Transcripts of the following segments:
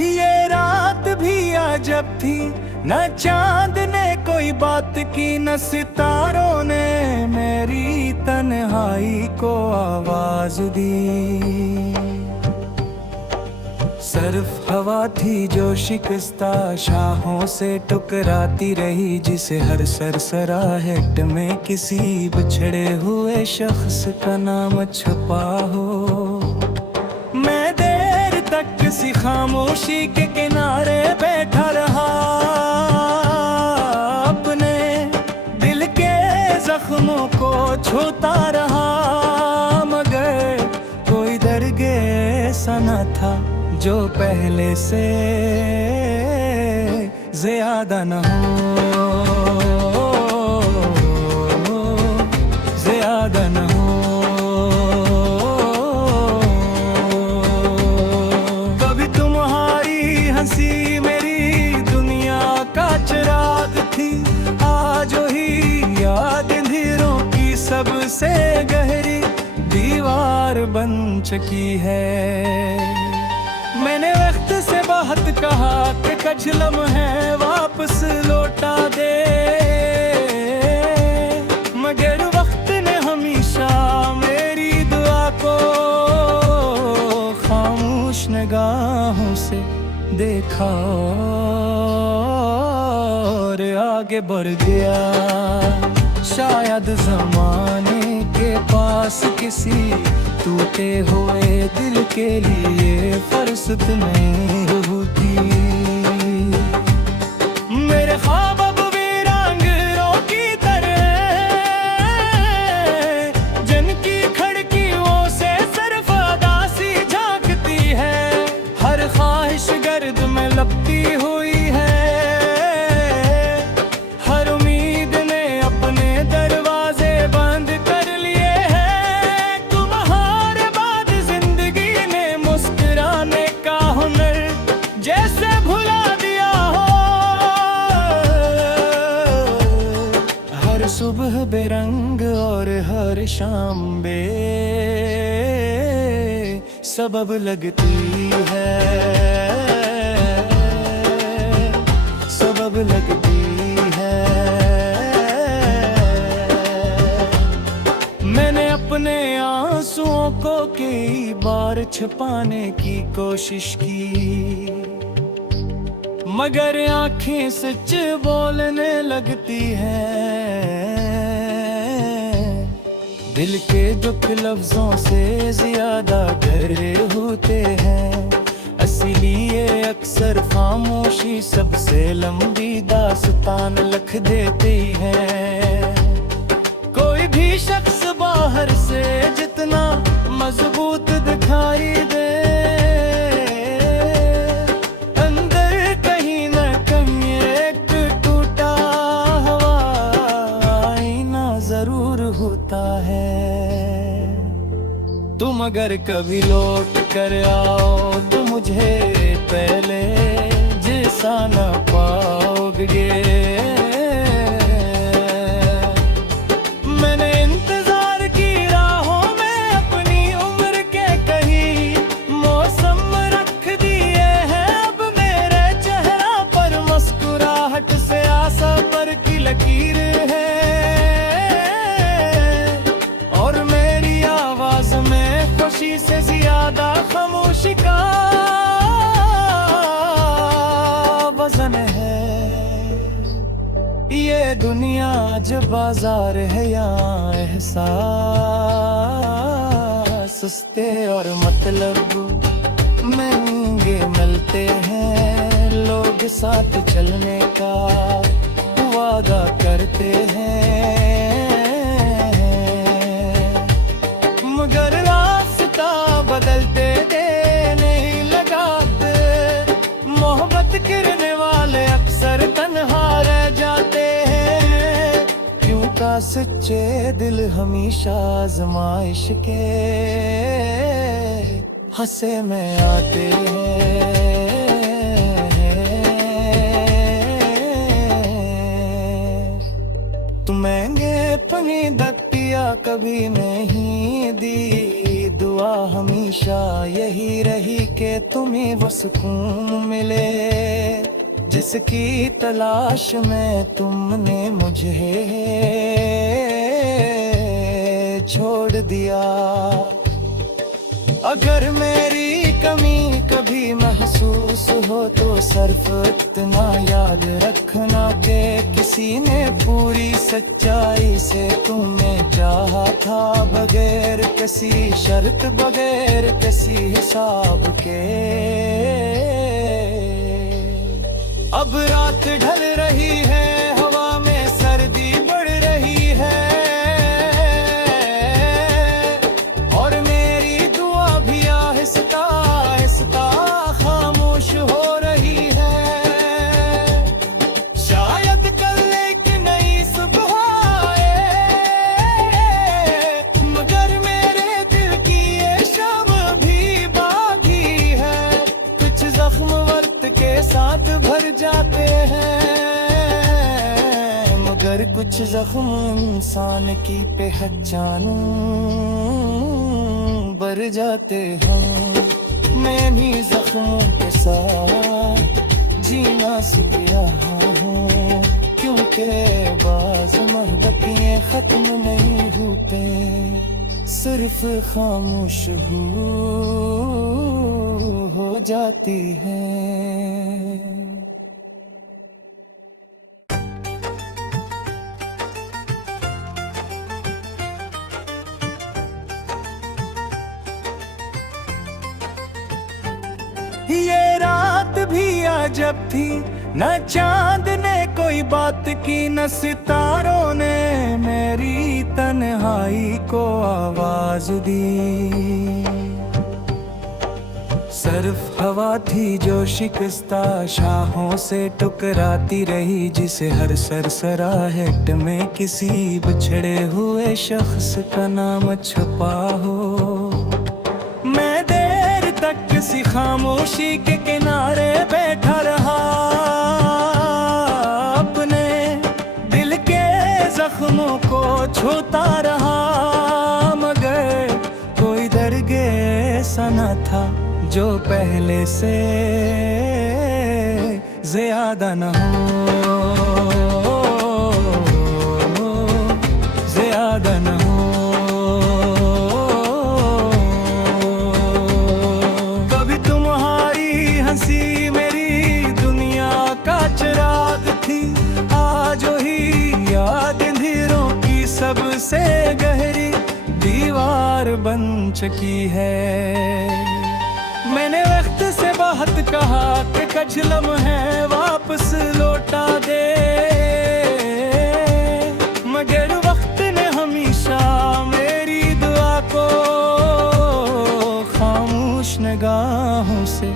ये रात भी अजब थी, न चांद ने कोई बात की, न सितारों ने मेरी तन्हाई को आवाज दी। सिर्फ हवा थी जो शिकस्ता शाहों से टकराती रही, जिसे हर सरसराहट में किसी बिछड़े हुए शख्स का नाम छुपा हो। मैं देर तक किसी खामोशी के किनारे बैठा रहा, अपने दिल के जख्मों को छूता रहा, मगर कोई दर्द ऐसा न था जो पहले से ज्यादा न हो, ज्यादा न हो। कभी तुम्हारी हंसी मेरी दुनिया का चिराग थी, आज ही याद अंधेरों की सबसे गहरी दीवार बन चुकी है। मैंने वक्त से बहुत कहा कि कुछ लम्हे वापस लौटा दे, मगर वक्त ने हमेशा मेरी दुआ को खामोश निगाहों से देखा और आगे बढ़ गया। शायद जमाने के पास किसी टूटे हुए दिल के लिए फुर्सत नहीं होती। मेरे ख्वाब अब वीरांगनों की तरह, जिनकी खिड़कियों से सिर्फ अदासी झांकती है, हर ख्वाहिश गर्द में लपटी हुई है, हर उम्मीद ने अपने दरवाजे बंद कर लिए हैं। तुम्हारे बाद जिंदगी ने मुस्कुराने का हुनर जैसे भुला दिया हो। हर सुबह बेरंग और हर शाम बे सबब लगती है, सबब लगती है। मैंने अपने आंसुओं को कई बार छिपाने की कोशिश की, मगर आंखें सच बोलने लगती हैं। दिल के दुख लफ्जों से ज्यादा गहरे होते हैं, इसीलिए अक्सर खामोशी सबसे लंबी दास्तान लिख देती है। कोई भी शख्स बाहर से जितना मजबूत दिखाई दे, अंदर कहीं न कहीं एक टूटा हुआ आईना जरूर होता है। तुम अगर कभी लौट कर आओ तो मुझे पहले जैसा न पाओगे। मैंने इंतजार की राहों में अपनी उम्र के कहीं मौसम रख दिए हैं, अब मेरे चेहरा पर मुस्कुराहट से आशा पर की लकीर है, और मेरी आवाज में खुशी से ज्यादा खामोशी का वजन है। ये दुनिया जो बाजार है यहाँ एहसास सस्ते और मतलब महंगे मिलते हैं। लोग साथ चलने का वादा करते हैं, मगर रास्ता बदलते देर नहीं लगाते। मोहब्बत करने वाले अक्सर तन्हा रह जाते हैं, क्यों का सच्चे दिल हमेशा आजमाइश के हंसे में आते हैं। तुम्हें पनी दतिया कभी नहीं दी दुआ हमेशा यही रही कि तुम्हें वो सुकून मिले जिसकी तलाश में तुमने मुझे छोड़ दिया। अगर मेरी कमी कभी महसूस हो तो सिर्फ इतना याद रखना कि किसी ने पूरी सच्चाई से तुम्हें चाहा था, बगैर किसी शर्त, बगैर किसी हिसाब के। अब रात ढल रही है, हवा में सर्दी बढ़ रही है और मेरी दुआ भी आहिस्ता आहिस्ता खामोश हो रही है। शायद कल एक नई सुबह आए, मगर मेरे दिल की ये शाम भी बागी है। कुछ जख्म वक्त के साथ भर जाते हैं, मगर कुछ जख्म इंसान की पहचान भर जाते हैं। मैं इन्हीं जख्मों के साथ जीना सीख रहा हूँ, क्योंकि बाज़ मोहब्बतें खत्म नहीं होते, सिर्फ खामोश हो जाती हैं। ये रात भी अजब थी, न चांद ने कोई बात की, न सितारों ने मेरी तन्हाई को आवाज दी। सिर्फ हवा थी जो शिकस्ता शाहों से टकराती रही, जिसे हर सरसराहट में किसी बिछड़े हुए शख्स का नाम छुपा हो। मैं देर तक किसी खामोशी के किनारे बैठा रहा, अपने दिल के जख्मों को छूता रहा, मगर कोई दर्द ऐसा न था जो पहले से ज्यादा न हो, ज्यादा न हो। कभी तुम्हारी हंसी मेरी दुनिया का चिराग थी, आज ही याद अंधेरों की सबसे गहरी दीवार बन चुकी है। मैंने वक्त से बहुत कहा कि कुछ लम्हे वापस लौटा दे, मगर वक्त ने हमेशा मेरी दुआ को खामोश निगाहों से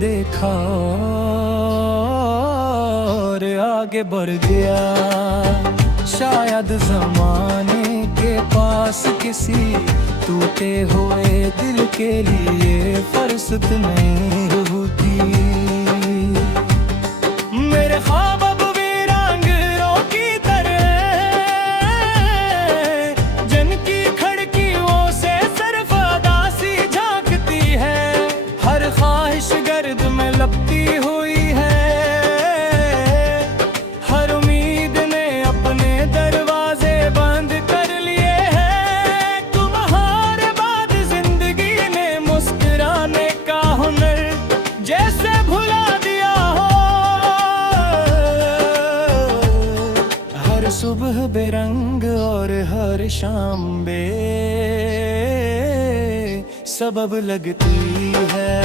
देखा और आगे बढ़ गया। शायद जमाने के पास किसी टूटे हुए दिल के लिए फुर्सत नहीं होती। मेरे ख्वाब अब वीरांगनों की तरह, जिनकी खिड़कियों से सिर्फ अदासी झांकती है, हर ख्वाहिश गर्द में लपटी हुई है, हर उम्मीद ने अपने दरवाजे बंद कर लिए हैं। तुम्हारे बाद जिंदगी ने मुस्कुराने का हुनर जैसे भुला दिया हो। हर सुबह बेरंग और हर शाम बे सबब लगती है,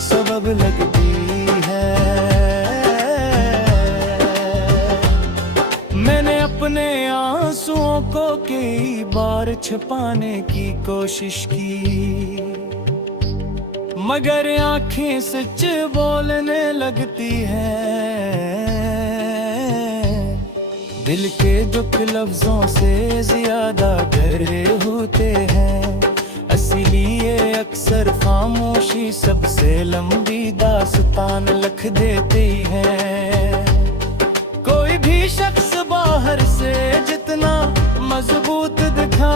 सबब लगती है। मैंने अपने आंसुओं को कई बार छिपाने की कोशिश की, मगर आंखें सच बोलने लगती हैं। दिल के दुख लफ्जों से ज्यादा गहरे होते हैं, इसीलिए अक्सर खामोशी सबसे लंबी दास्तान लिख देती है। कोई भी शख्स बाहर से जितना मजबूत दिखा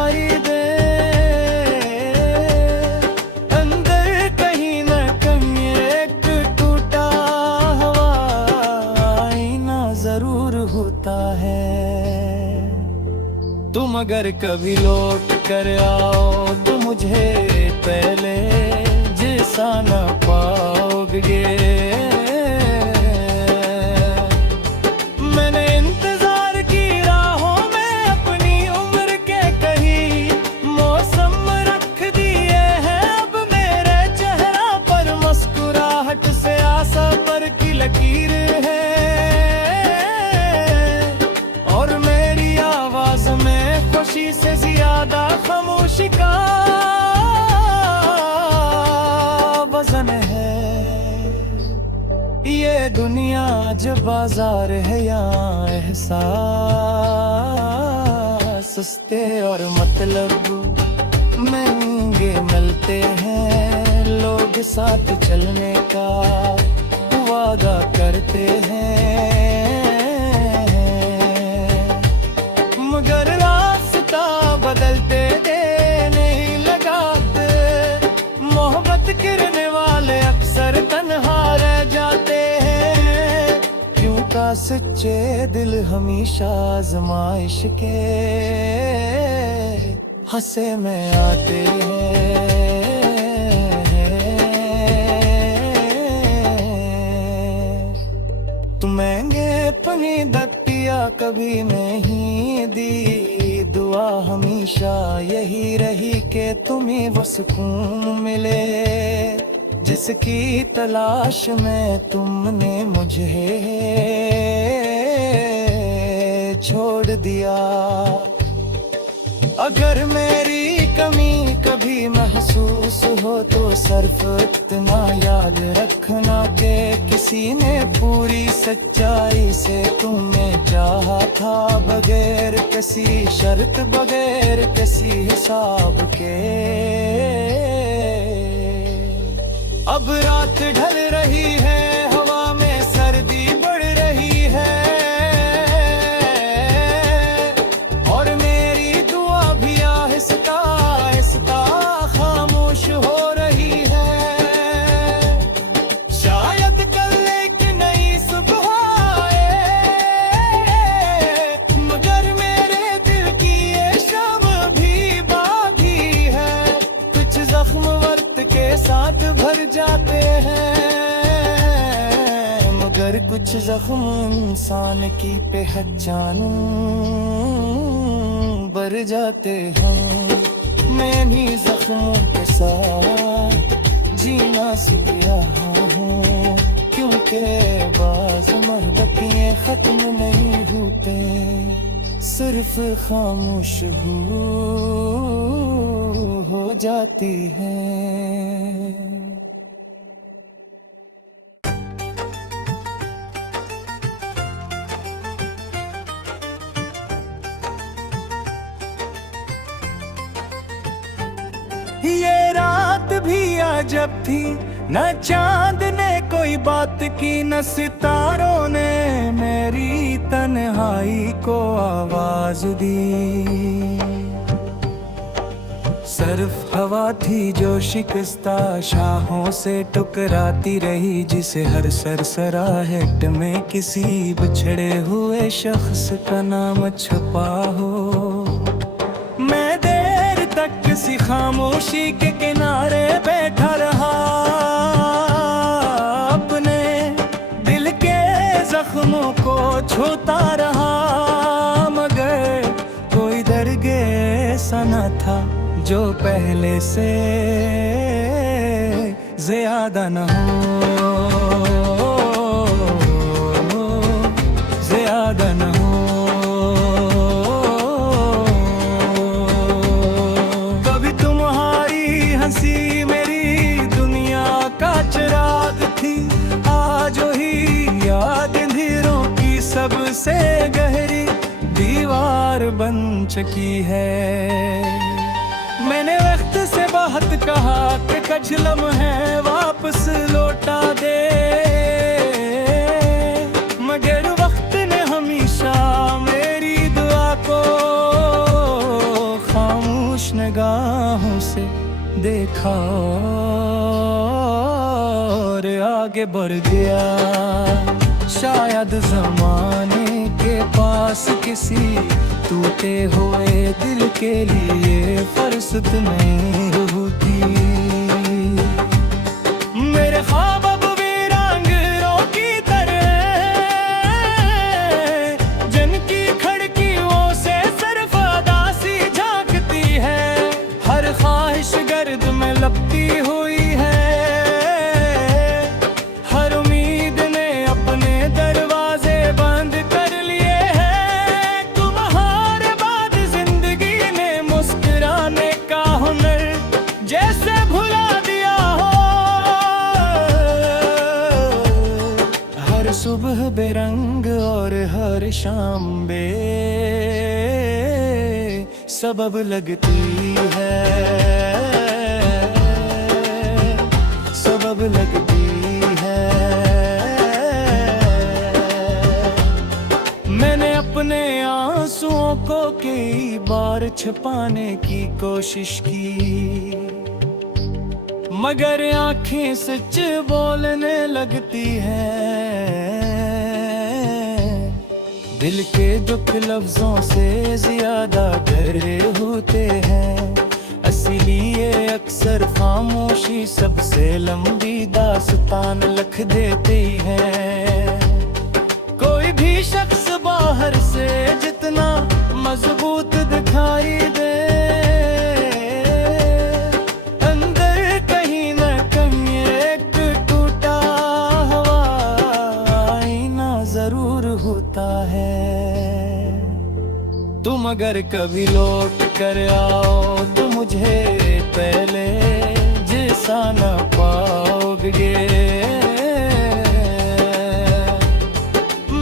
होता है। तुम अगर कभी लौट कर आओ तो मुझे पहले जैसा न पाओगे। मैंने इंतजार की राहों में अपनी उम्र के कहीं मौसम रख दिए हैं। अब मेरे चेहरा पर मुस्कुराहट से आशा पर की लकीर है, और मेरी आवाज में खुशी से ज्यादा खामोशी का वजन है। ये दुनिया जब बाजार है यहाँ एहसास सस्ते और मतलब महंगे मिलते हैं। लोग साथ चलने का वादा करते हैं, मगर रास्ता बदलते देर नहीं लगाते। मोहब्बत करने वाले अक्सर तन्हा रह जाते हैं, क्योंकि सच्चे दिल हमेशा आजमाइश के हंसे में आते हैं। तुम्हेंगे अपनी दत्तिया कभी नहीं दी, दुआ हमेशा यही रही कि तुम्हें वो सुकून मिले जिसकी तलाश में तुमने मुझे छोड़ दिया। अगर मेरी कमी कभी महसूस हो तो सिर्फ इतना याद रखना कि किसी ने पूरी सच्चाई से तुम्हें चाहा था, बगैर किसी शर्त बगैर किसी हिसाब के। अब रात ढल रही है, हवा में सर्दी बढ़ रही है, और मेरी दुआ भी आहिस्ता आहिस्ता खामोश हो रही है। शायद कल एक नई सुबह आए, मगर मेरे दिल की ये शाम भी बाकी है। कुछ जख्म वक्त के साथ भर जाते हैं, मगर कुछ जख्म इंसान की पहचान भर जाते हैं। मैं इन्हीं जख्मों के साथ जीना सीख रहा हूँ, क्योंकि बाज़ मोहब्बतें खत्म नहीं होते, सिर्फ खामोश हो जाती हैं। ये रात भी अजब थी, न चांद ने कोई बात की, न सितारों ने मेरी तन्हाई को आवाज दी। सिर्फ हवा थी जो शिकस्ता शाहों से टकराती रही, जिसे हर सरसराहट में किसी बिछड़े हुए शख्स का नाम छुपा हो। मैं देर तक किसी खामोशी के किनारे बैठा रहा, अपने दिल के जख्मों को छूता रहा, मगर कोई दर्द ऐसा न था जो पहले से ज्यादा न हो, ज्यादा न हो। कभी तुम्हारी हंसी मेरी दुनिया का चिराग थी, आज वही याद अंधेरों की सबसे गहरी दीवार बन चुकी है। मैंने वक्त से बहुत कहा कि कुछ लम्हे वापस लौटा दे, मगर वक्त ने हमेशा मेरी दुआ को खामोश निगाहों से देखा और आगे बढ़ गया। शायद ज़माने के पास पास किसी टूटे हुए दिल के लिए फुर्सत नहीं होती। मेरे ख्वाब अब वीरांगनों की तरह जिनकी खिड़कियों से सिर्फ अदासी झांकती है। हर ख्वाहिश गर्द में लपटी हुई है, हर उम्मीद ने अपने दरवाजे बंद कर लिए हैं। तुम्हारे बाद जिंदगी ने मुस्कुराने का हुनर जैसे भुला दिया हो। हर सुबह बेरंग और हर शाम सबब लगती है, सबब लगती है। मैंने अपने आंसुओं को कई बार छिपाने की कोशिश की, मगर आंखें सच बोलने लगती हैं। दिल के दुख लफ्जों से ज्यादा गहरे होते हैं, इसीलिए अक्सर खामोशी सबसे लंबी दास्तान लिख देती है। कोई भी शख्स बाहर से जितना मजबूत दिखाई दे, अंदर कहीं न कहीं एक टूटा हुआ आईना जरूर होता है। तुम अगर कभी लौट कर आओ तो मुझे पहले जैसा न पाओगे।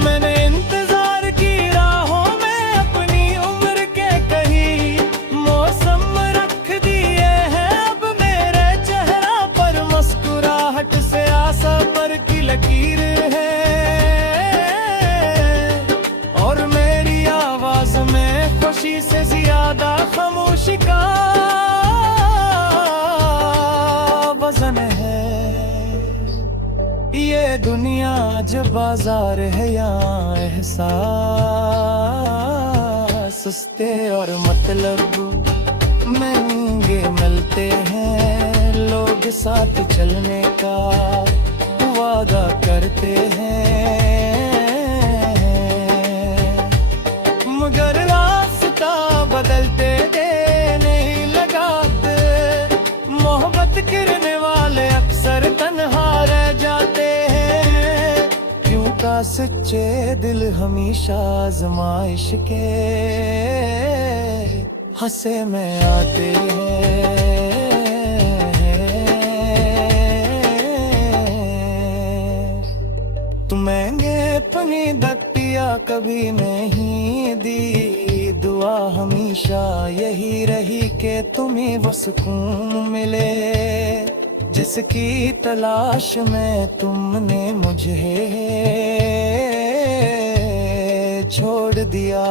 मैंने इंतजार की राहों में अपनी उम्र के कहीं मौसम रख दिए हैं। अब मेरे चेहरा पर मुस्कुराहट से आशा पर की लकीर है, और मेरी आवाज में खुशी से ज्यादा खामोशी का वजन है। ये दुनिया जो बाजार है यहाँ एहसास सस्ते और मतलब महंगे मिलते हैं। लोग साथ चलने का वादा करते हैं, मगर रास्ता बदलते देने लगाते। मोहब्बत करने वाले अक्सर तन्हा रह जाते हैं, क्योंकि सच्चे दिल हमेशा आजमाइश के हंसे में आते हैं। तुम्हेंगे पनी दतिया कभी नहीं दी, दुआ हमेशा यही रही कि तुम्हें वो सुकून मिले जिसकी तलाश में तुमने मुझे छोड़ दिया।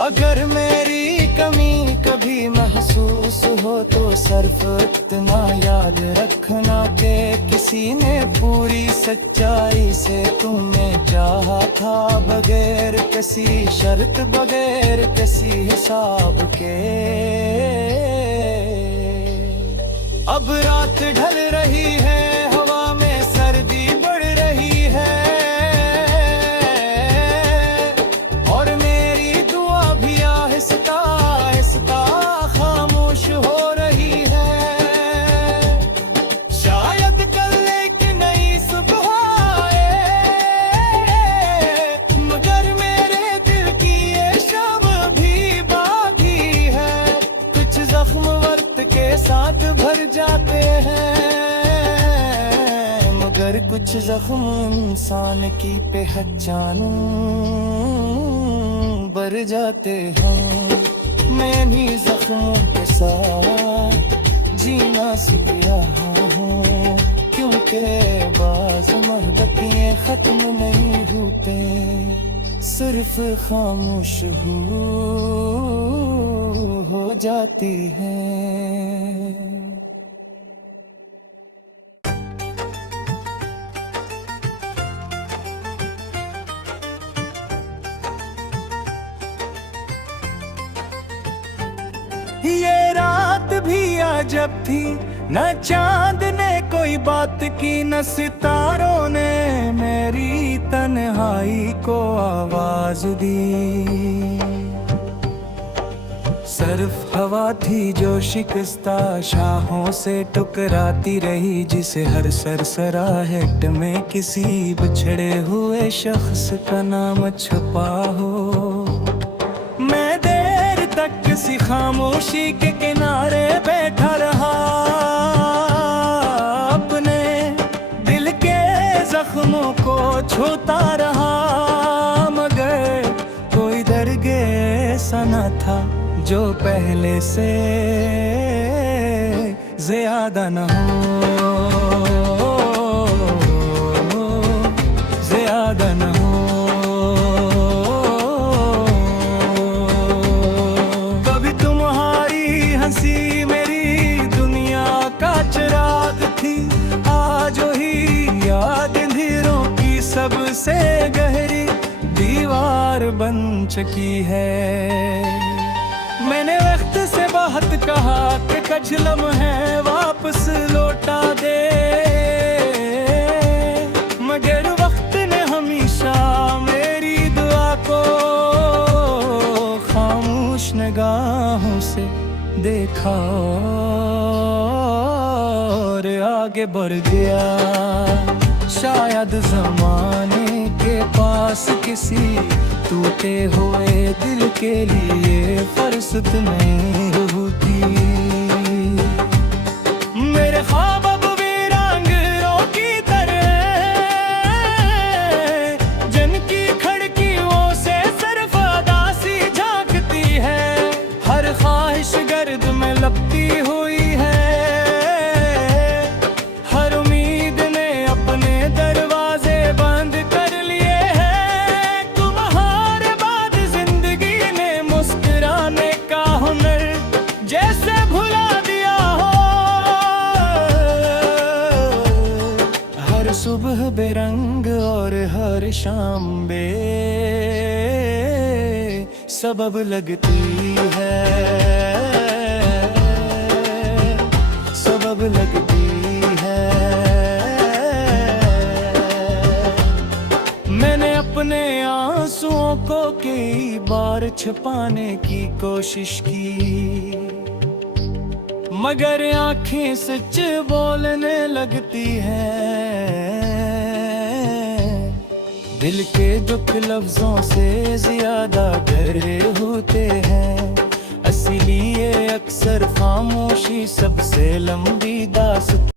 अगर मेरी कमी कभी महसूस हो तो सिर्फ इतना याद रखना कि किसी ने पूरी सच्चाई से तुम्हें चाहा था, बगैर किसी शर्त बगैर किसी हिसाब के। अब रात ढल रही है, हवा में सर्दी बढ़ रही है, और मेरी दुआ भी आहिस्ता आहिस्ता खामोश हो रही है। शायद कल एक नई सुबह आए, मगर मेरे दिल की ये शाम भी बाकी है। कुछ जख्म वक्त के साथ भर जाते हैं, मगर कुछ जख्म इंसान की पहचान भर जाते हैं। मैं इन्हीं जख्मों के साथ जीना सीख रहा हूँ, क्योंकि बाज़ मोहब्बतें खत्म नहीं होते, सिर्फ खामोश हो जाती हैं। ये रात भी अजब थी, न चांद ने कोई बात की, न सितारों ने मेरी तन्हाई को आवाज दी। सिर्फ हवा थी जो शिकस्ता शाहों से टकराती रही, जिसे हर सरसराहट में किसी बिछड़े हुए शख्स का नाम छुपा हो। मैं देर तक किसी खामोशी के किनारे बैठा रहा, अपने दिल के जख्मों को छूता रहा, मगर कोई दर्द ऐसा न था जो पहले से ज्यादा न हो, ज्यादा न हो। कभी तुम्हारी हंसी मेरी दुनिया का चिराग थी, आज वही याद अंधेरों की सबसे गहरी दीवार बन चुकी है। मैंने वक्त से बहुत कहा कि कुछ लम्हे वापस लौटा दे, मगर वक्त ने हमेशा मेरी दुआ को खामोश निगाहों से देखा और आगे बढ़ गया। शायद जमाने के पास किसी टूटे हुए दिल के लिए फुर्सत नहीं होती। मेरे ख्वाब अब वीरांगनों की तरह, जिनकी खिड़कियों से सिर्फ अदासी झांकती है, हर ख्वाहिश गर्द में लपटी हुई है, हर उम्मीद ने अपने दरवाजे बंद कर लिए हैं। तुम्हारे बाद जिंदगी ने मुस्कुराने का हुनर जैसे भुला दिया हो। हर सुबह बेरंग और हर शाम बे सबब लगती है, सबब लगती है। मैंने अपने आंसुओं को कई बार छिपाने की कोशिश की, मगर आंखें सच बोलने लगती हैं। दिल के दुख लफ्जों से ज्यादा डरे